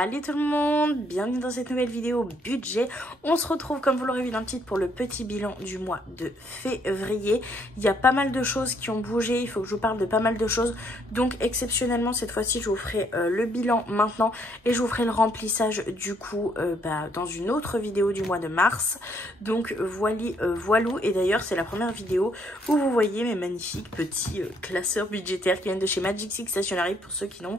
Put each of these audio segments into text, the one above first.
Salut tout le monde, bienvenue dans cette nouvelle vidéo budget. On se retrouve comme vous l'aurez vu dans le titre pour le petit bilan du mois de février. Il y a pas mal de choses qui ont bougé, il faut que je vous parle de pas mal de choses. Donc exceptionnellement cette fois-ci je vous ferai le bilan maintenant et je vous ferai le remplissage du coup dans une autre vidéo du mois de mars. Donc voilou, et d'ailleurs c'est la première vidéo où vous voyez mes magnifiques petits classeurs budgétaires qui viennent de chez Magic Six Stationery pour ceux qui n'ont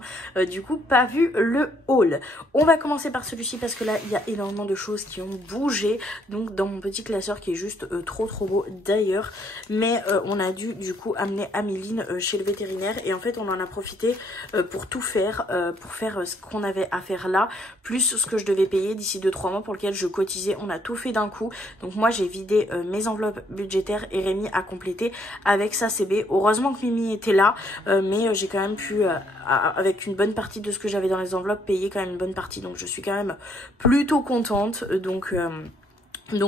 du coup pas vu le haul. On va commencer par celui-ci parce que là il y a énormément de choses qui ont bougé donc dans mon petit classeur qui est juste trop beau d'ailleurs, mais on a dû du coup amener Améline chez le vétérinaire et en fait on en a profité pour tout faire, pour faire ce qu'on avait à faire là, plus ce que je devais payer d'ici 2-3 mois pour lequel je cotisais. On a tout fait d'un coup, donc moi j'ai vidé mes enveloppes budgétaires et Rémi a complété avec sa CB. Heureusement que Mimi était là, mais j'ai quand même pu avec une bonne partie de ce que j'avais dans les enveloppes payer quand même une bonne partie, donc je suis quand même plutôt contente. Donc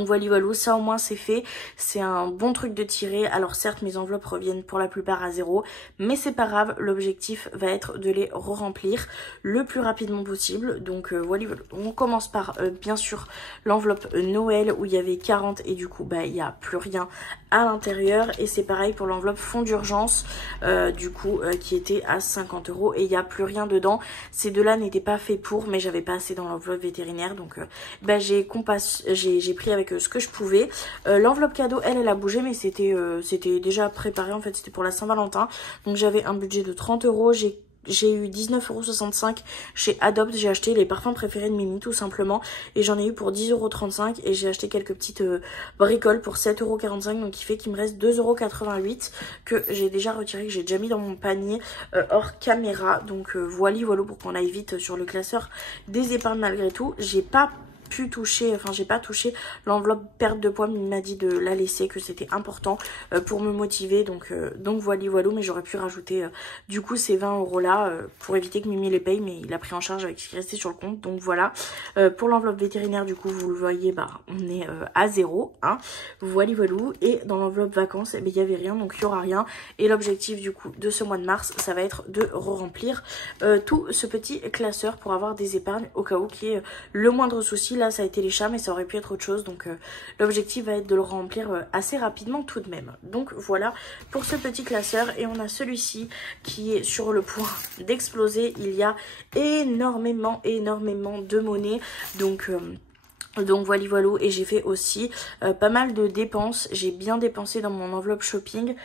voilà, ça au moins c'est fait, c'est un bon truc de tirer. Alors certes mes enveloppes reviennent pour la plupart à zéro, mais c'est pas grave, l'objectif va être de les re-remplir le plus rapidement possible. Donc voilà, on commence par bien sûr l'enveloppe Noël où il y avait 40 et du coup il n'y a plus rien à l'intérieur, et c'est pareil pour l'enveloppe fonds d'urgence qui était à 50 € et il n'y a plus rien dedans. Ces deux-là n'étaient pas faits pour, mais j'avais pas assez dans l'enveloppe vétérinaire, donc j'ai pris avec ce que je pouvais. L'enveloppe cadeau elle a bougé, mais c'était déjà préparé en fait, c'était pour la Saint-Valentin, donc j'avais un budget de 30 €. J'ai eu 19,65 € chez Adopt, j'ai acheté les parfums préférés de Mimi tout simplement et j'en ai eu pour 10,35 € et j'ai acheté quelques petites bricoles pour 7,45 €, donc qui fait qu'il me reste 2,88 € que j'ai déjà retiré, que j'ai déjà mis dans mon panier hors caméra. Donc voilà pour qu'on aille vite sur le classeur des épargnes. Malgré tout j'ai pas touché l'enveloppe perte de poids, mais il m'a dit de la laisser, que c'était important pour me motiver, donc voilà, mais j'aurais pu rajouter du coup ces 20 € là pour éviter que Mimi les paye, mais il a pris en charge avec ce qui restait sur le compte. Donc voilà, pour l'enveloppe vétérinaire du coup vous le voyez, on est à 0 hein, voilà, et dans l'enveloppe vacances il n'y avait rien, donc il n'y aura rien, et l'objectif du coup de ce mois de mars ça va être de re-remplir tout ce petit classeur pour avoir des épargnes au cas où qu'il y ait le moindre souci. Là ça a été les chats, mais ça aurait pu être autre chose, donc l'objectif va être de le remplir assez rapidement tout de même. Donc voilà pour ce petit classeur, et on a celui-ci qui est sur le point d'exploser. Il y a énormément de monnaie, donc voilà, et j'ai fait aussi pas mal de dépenses. J'ai bien dépensé dans mon enveloppe shopping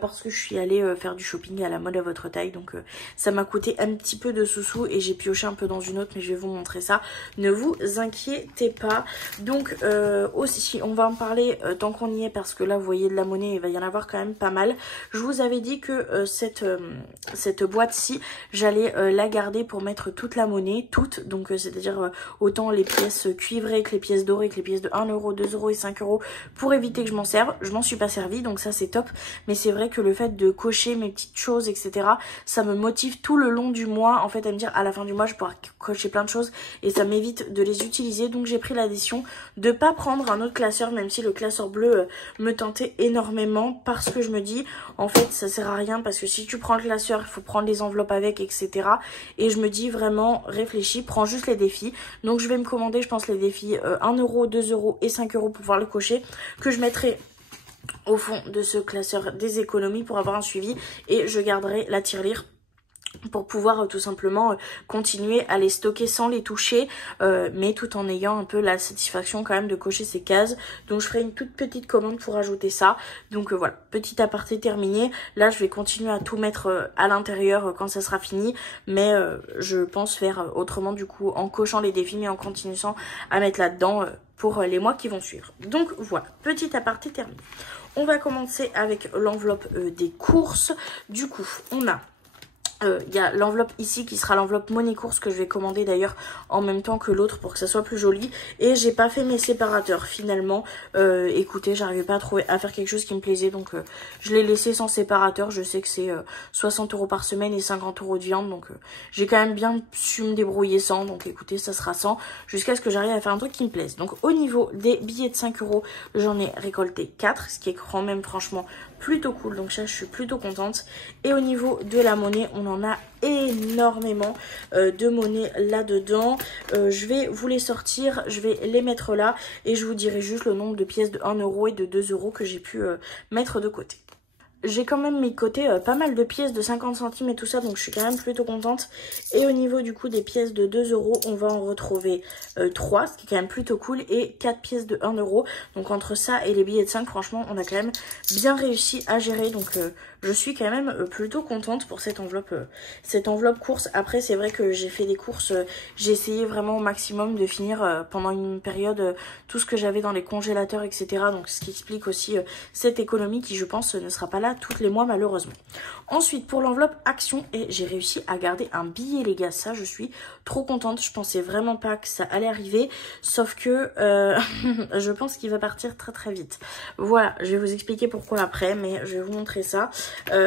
parce que je suis allée faire du shopping à la mode à votre taille, donc ça m'a coûté un petit peu de sous-sous et j'ai pioché un peu dans une autre, mais je vais vous montrer ça, ne vous inquiétez pas. Donc aussi on va en parler tant qu'on y est, parce que là vous voyez de la monnaie, il va y en avoir quand même pas mal. Je vous avais dit que cette boîte-ci j'allais la garder pour mettre toute la monnaie, donc c'est-à-dire autant les pièces cuivrées que les pièces dorées, que les pièces de 1 €, 2 € et 5 €, pour éviter que je m'en serve. Je m'en suis pas servi, donc ça c'est top, mais c'est vrai que le fait de cocher mes petites choses etc, ça me motive tout le long du mois en fait à me dire à la fin du mois je vais pouvoir cocher plein de choses et ça m'évite de les utiliser. Donc j'ai pris la décision de pas prendre un autre classeur, même si le classeur bleu me tentait énormément, parce que je me dis en fait ça sert à rien, parce que si tu prends le classeur il faut prendre les enveloppes avec etc, et je me dis vraiment réfléchis, prends juste les défis. Donc je vais me commander je pense les défis 1 €, 2 € et 5 € pour pouvoir le cocher, que je mettrai au fond de ce classeur des économies pour avoir un suivi, et je garderai la tirelire pour pouvoir tout simplement continuer à les stocker sans les toucher, mais tout en ayant un peu la satisfaction quand même de cocher ces cases. Donc je ferai une toute petite commande pour ajouter ça. Donc voilà, petit aparté terminé. Là je vais continuer à tout mettre à l'intérieur quand ça sera fini, mais je pense faire autrement du coup en cochant les défis, mais en continuant à mettre là-dedans pour les mois qui vont suivre. Donc voilà, petit aparté terminé. On va commencer avec l'enveloppe des courses. Du coup on a il y a l'enveloppe ici qui sera l'enveloppe monnaie course, que je vais commander d'ailleurs en même temps que l'autre pour que ça soit plus joli. Et j'ai pas fait mes séparateurs finalement. Écoutez, j'arrivais pas à faire quelque chose qui me plaisait, donc je l'ai laissé sans séparateur. Je sais que c'est 60 € par semaine et 50 € de viande, donc j'ai quand même bien su me débrouiller sans. Donc écoutez, ça sera sans jusqu'à ce que j'arrive à faire un truc qui me plaise. Donc au niveau des billets de 5 €, j'en ai récolté 4, ce qui est quand même franchement plutôt cool. Donc ça, je suis plutôt contente. Et au niveau de la monnaie, on en a énormément de monnaie là-dedans. Je vais vous les sortir, je vais les mettre là et je vous dirai juste le nombre de pièces de 1 euro et de 2 euros que j'ai pu mettre de côté. J'ai quand même mis de côté pas mal de pièces de 50 centimes et tout ça, donc je suis quand même plutôt contente. Et au niveau du coup des pièces de 2 euros, on va en retrouver 3, ce qui est quand même plutôt cool, et 4 pièces de 1 euro. Donc entre ça et les billets de 5, franchement, on a quand même bien réussi à gérer. Donc je suis quand même plutôt contente pour cette enveloppe course. Après, c'est vrai que j'ai fait des courses, j'ai essayé vraiment au maximum de finir pendant une période tout ce que j'avais dans les congélateurs, etc. Donc ce qui explique aussi cette économie qui, je pense, ne sera pas là tous les mois malheureusement. Ensuite, pour l'enveloppe action, et j'ai réussi à garder un billet, les gars, ça je suis trop contente. Je pensais vraiment pas que ça allait arriver, sauf que je pense qu'il va partir très très vite. Voilà, je vais vous expliquer pourquoi après, mais je vais vous montrer ça.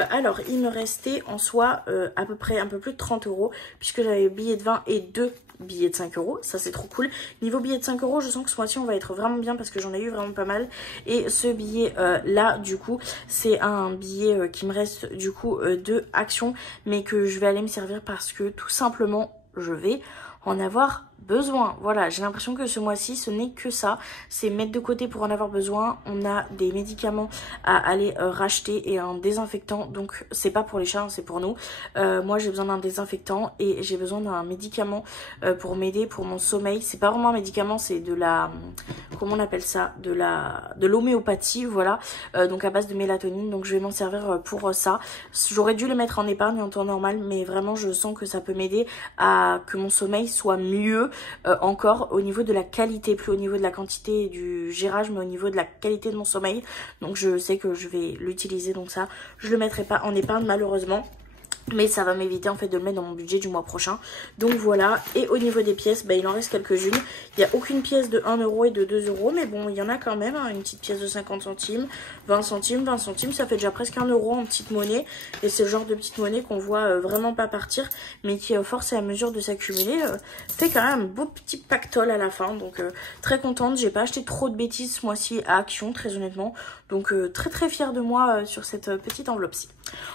Alors, il me restait en soi à peu près un peu plus de 30 euros, puisque j'avais billet de 20 et 2 billets de 5 euros, ça c'est trop cool. Niveau billet de 5 euros, je sens que ce mois-ci on va être vraiment bien parce que j'en ai eu vraiment pas mal. Et ce billet là, du coup, c'est un billet qui me reste du coup de action, mais que je vais aller me servir parce que tout simplement, je vais en avoir besoin. Voilà, j'ai l'impression que ce mois-ci, ce n'est que ça. C'est mettre de côté pour en avoir besoin. On a des médicaments à aller racheter et un désinfectant. Donc, c'est pas pour les chats, hein, c'est pour nous. Moi, j'ai besoin d'un désinfectant et j'ai besoin d'un médicament pour m'aider pour mon sommeil. C'est pas vraiment un médicament, c'est de la... Comment on appelle ça? De l'homéopathie, voilà. Donc, à base de mélatonine. Donc, je vais m'en servir pour ça. J'aurais dû les mettre en épargne en temps normal, mais vraiment, je sens que ça peut m'aider à que mon sommeil soit mieux. Encore au niveau de la qualité, plus au niveau de la quantité et du gérage, mais au niveau de la qualité de mon sommeil. Donc je sais que je vais l'utiliser, donc ça je le mettrai pas en épargne malheureusement, mais ça va m'éviter en fait de le mettre dans mon budget du mois prochain. Donc voilà, et au niveau des pièces, bah, il en reste quelques-unes. Il n'y a aucune pièce de 1 euro et de 2 euros, mais bon, il y en a quand même, hein, une petite pièce de 50 centimes, 20 centimes, 20 centimes, ça fait déjà presque 1 euro en petite monnaie. Et c'est le genre de petite monnaie qu'on voit vraiment pas partir, mais qui, force et à mesure de s'accumuler, fait quand même un beau petit pactole à la fin. Donc très contente, j'ai pas acheté trop de bêtises ce mois-ci à Action, très honnêtement. Donc très très fière de moi sur cette petite enveloppe-ci.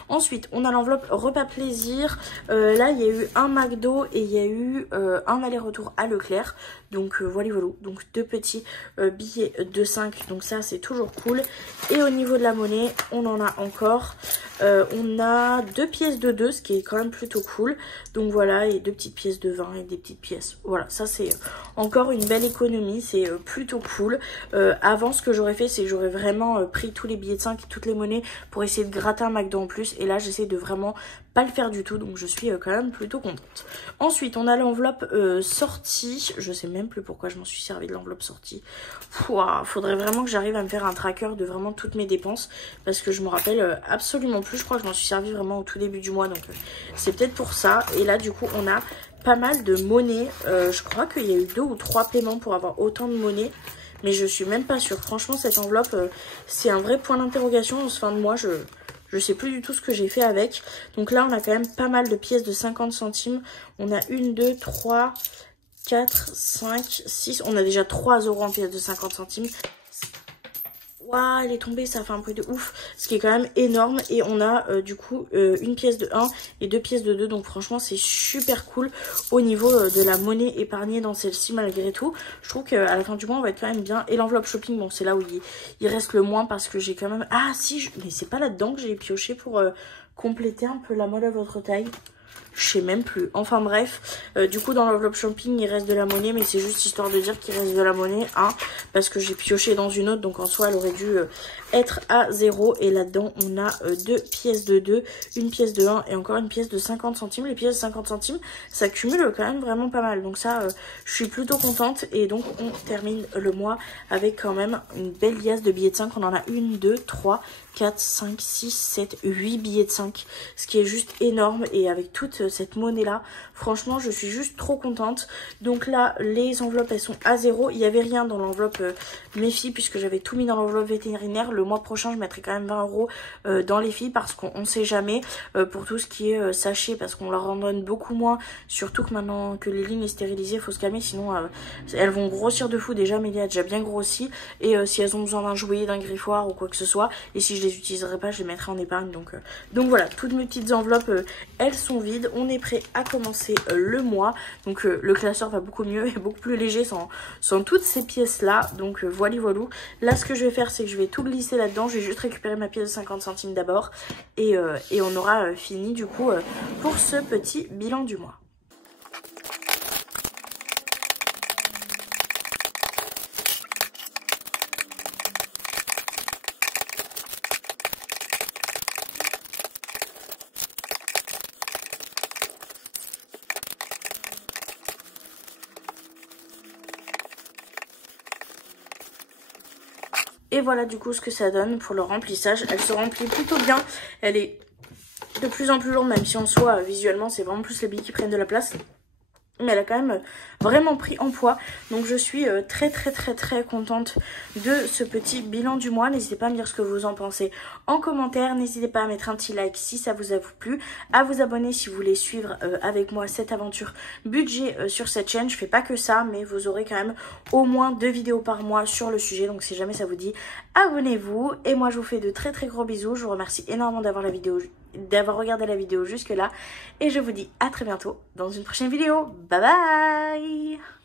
Ensuite, on a l'enveloppe repas plaisir. Là, il y a eu un McDo et il y a eu un aller-retour à Leclerc. Donc voilà, voilà. Donc 2 petits billets de 5. Donc ça, c'est toujours cool. Et au niveau de la monnaie, on en a encore. On a 2 pièces de 2, ce qui est quand même plutôt cool. Donc voilà, et 2 petites pièces de 20 et des petites pièces. Voilà, ça c'est encore une belle économie. C'est plutôt cool. Avant, ce que j'aurais fait, c'est que j'aurais vraiment pris tous les billets de 5 et toutes les monnaies pour essayer de gratter un McDo en plus. Et là, j'essaie de vraiment pas le faire du tout. Donc je suis quand même plutôt contente. Ensuite, on a l'enveloppe sortie. Je sais même plus pourquoi je m'en suis servi de l'enveloppe sortie. Faudrait vraiment que j'arrive à me faire un tracker de vraiment toutes mes dépenses. Parce que je me rappelle absolument plus. Je crois que je m'en suis servi vraiment au tout début du mois. Donc c'est peut-être pour ça. Et là, du coup, on a pas mal de monnaie. Je crois qu'il y a eu 2 ou 3 paiements pour avoir autant de monnaie. Mais je suis même pas sûre. Franchement, cette enveloppe, c'est un vrai point d'interrogation en ce fin de mois. Je sais plus du tout ce que j'ai fait avec. Donc là, on a quand même pas mal de pièces de 50 centimes. On a 1, 2, 3, 4, 5, 6. On a déjà 3 euros en pièces de 50 centimes. Waouh, elle est tombée, ça fait un bruit de ouf. Ce qui est quand même énorme. Et on a du coup une pièce de 1 et 2 pièces de 2. Donc franchement, c'est super cool au niveau de la monnaie épargnée dans celle-ci malgré tout. Je trouve qu'à la fin du mois, on va être quand même bien. Et l'enveloppe shopping, bon, c'est là où il reste le moins parce que j'ai quand même... Ah si, mais c'est pas là-dedans que j'ai pioché pour compléter un peu la mode à votre taille. Je sais même plus. Enfin bref, du coup dans l'enveloppe shopping il reste de la monnaie, mais c'est juste histoire de dire qu'il reste de la monnaie, hein, parce que j'ai pioché dans une autre, donc en soi elle aurait dû être à 0. Et là-dedans on a 2 pièces de 2, une pièce de 1 et encore une pièce de 50 centimes. Les pièces de 50 centimes ça cumule quand même vraiment pas mal, donc ça je suis plutôt contente. Et donc on termine le mois avec quand même une belle liasse de billets de 5. On en a 1, 2, 3, 4, 5, 6, 7, 8 billets de 5, ce qui est juste énorme. Et avec toute cette monnaie là, franchement je suis juste trop contente. Donc là les enveloppes elles sont à 0. Il n'y avait rien dans l'enveloppe mes filles puisque j'avais tout mis dans l'enveloppe vétérinaire. Le mois prochain je mettrai quand même 20 euros dans les filles parce qu'on sait jamais pour tout ce qui est sachet, parce qu'on leur en donne beaucoup moins, surtout que maintenant que les lignes est stérilisée, il faut se calmer, sinon elles vont grossir de fou. Déjà Mélia a déjà bien grossi, et si elles ont besoin d'un jouet, d'un griffoir ou quoi que ce soit, et si je les utiliserai pas, je les mettrai en épargne. Donc voilà, toutes mes petites enveloppes, elles sont vides. On est prêt à commencer le mois. Donc le classeur va beaucoup mieux et beaucoup plus léger sans toutes ces pièces-là. Donc voilà, voilà. Là, ce que je vais faire, c'est que je vais tout glisser là-dedans. Je vais juste récupérer ma pièce de 50 centimes d'abord. Et on aura fini du coup pour ce petit bilan du mois. Et voilà du coup ce que ça donne pour le remplissage. Elle se remplit plutôt bien. Elle est de plus en plus lourde, même si en soi visuellement c'est vraiment plus les billes qui prennent de la place. Mais elle a quand même vraiment pris en poids. Donc je suis très contente de ce petit bilan du mois. N'hésitez pas à me dire ce que vous en pensez en commentaire. N'hésitez pas à mettre un petit like si ça vous a plu. À vous abonner si vous voulez suivre avec moi cette aventure budget sur cette chaîne. Je fais pas que ça, mais vous aurez quand même au moins 2 vidéos par mois sur le sujet. Donc si jamais ça vous dit, abonnez-vous. Et moi je vous fais de très gros bisous. Je vous remercie énormément d'avoir regardé la vidéo jusque là. Et je vous dis à très bientôt dans une prochaine vidéo. Bye bye!